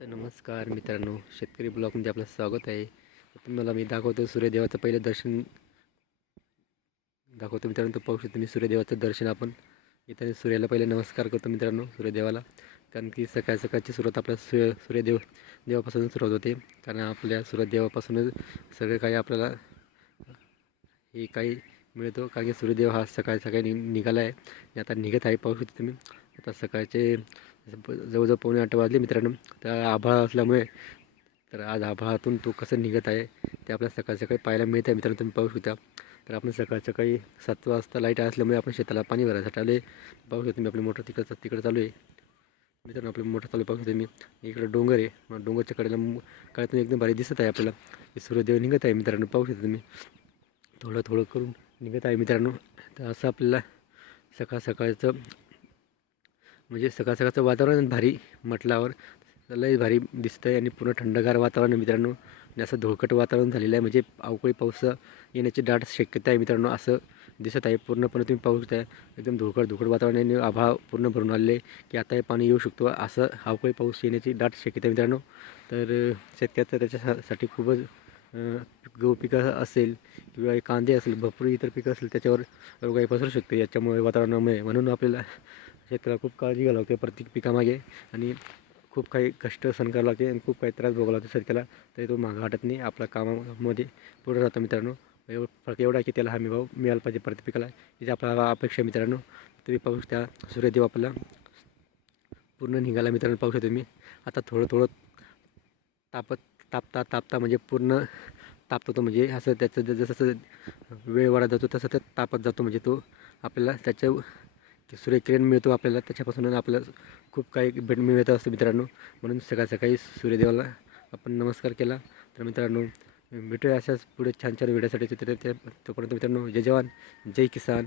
तर नमस्कार मित्रांनो, शेतकरी ब्लॉगमध्ये आपलं स्वागत आहे. तर तुम्हाला मी दाखवतो सूर्यदेवाचं पहिलं दर्शन दाखवतो मित्रांनो. तो पाहू शकतो मी सूर्यदेवाचं दर्शन. आपण इथं सूर्याला पहिले नमस्कार करतो मित्रांनो, सूर्यदेवाला. कारण की सकाळची सुरुवात आपल्या देवापासून सुरुवात होते. कारण आपल्या सूर्यदेवापासूनच सगळं काही आपल्याला हे काही मिळतो. कारण की सूर्यदेव हा सकाळी निघाला आहे आणि आता निघत आहे, पाहू शकतो तुम्ही. आता सकाळचे जवळजवळ 7:45 वाजले मित्रांनो. त्या आभाळ असल्यामुळे तर आज आभाळातून तो कसं निघत आहे ते आपल्याला सकाळी पाहायला मिळत आहे मित्रांनो, तुम्ही पाहू शकता. तर आपण सकाळी 7 वाजता लाईट असल्यामुळे आपण शेताला पाणी भरायसाठी आले. पाहू शकतो मी, आपली मोटर तिकडं चालू आहे मित्रांनो. आपली मोटर चालू पाहू शकतो मी. इकडे डोंगर आहे, मग डोंगरच्या कडेला काळातून एकदम भारी दिसत आहे आपल्याला. हे सूर्यदेव निघत आहे मित्रांनो, पाहू शकतो तुम्ही. थोडं करून निघत आहे मित्रांनो. तर असं आपल्याला सकाळचं म्हणजे सकाळचं वातावरण भारी म्हटल्यावर लय भारी दिसतं आहे. आणि पूर्ण थंडगार वातावरण आहे मित्रांनो. आणि असं धुळकट वातावरण झालेलं आहे, म्हणजे अवकाळी पाऊस येण्याची दाट शक्यता आहे मित्रांनो. असं दिसत आहे पूर्णपणे, तुम्ही पाहू शकता. एकदम धुळकट वातावरण आहे आणि आभाळ पूर्ण भरून आलेले आहे की आता हे पाणी येऊ शकतो. असं अवकाळी पाऊस येण्याची दाट शक्यता आहे मित्रांनो. तर शेतकऱ्याचं त्याच्यासाठी खूपच गहू पिकं असेल किंवा कांदे असेल, भरपूर इतर पिकं असेल, त्याच्यावर रोगराई पसरू शकते याच्यामुळे, वातावरणामुळे. म्हणून आपल्याला शेतकऱ्याला खूप काळजी घ्यावी लागते प्रत्येक पिकामागे. आणि खूप काही कष्ट सहन करावं लागते आणि खूप काही त्रास भोगावा लागतो शेतकऱ्याला. तरी तो मागं हटत नाही, आपल्या कामामध्ये पुढे राहतो मित्रांनो. फरक एवढा आहे की त्याला हमी भाव मिळाला पाहिजे प्रत्येक पिकाला, हिची आपल्याला अपेक्षा मित्रांनो. तुम्ही पाहू शकता सूर्यदेव आपला पूर्ण निघाला मित्रांनो, पाहू शकता तुम्ही. आता थोडं तापता म्हणजे पूर्ण तापतो तो, म्हणजे असं त्याचं जसं वेळ वाढत जातो तसं ते तापत जातो. म्हणजे तो आपल्याला त्याच्या सूर्यकिरण मिळतो आपल्याला, त्याच्यापासून आपल्याला खूप काही भेट मिळत असतं मित्रांनो. म्हणून सकाळी सूर्यदेवाला आपण नमस्कार केला. तर मित्रांनो, भेटूया अशाच पुढे छान व्हिडिओसाठी. तोपर्यंत मित्रांनो, जय जवान जय किसान.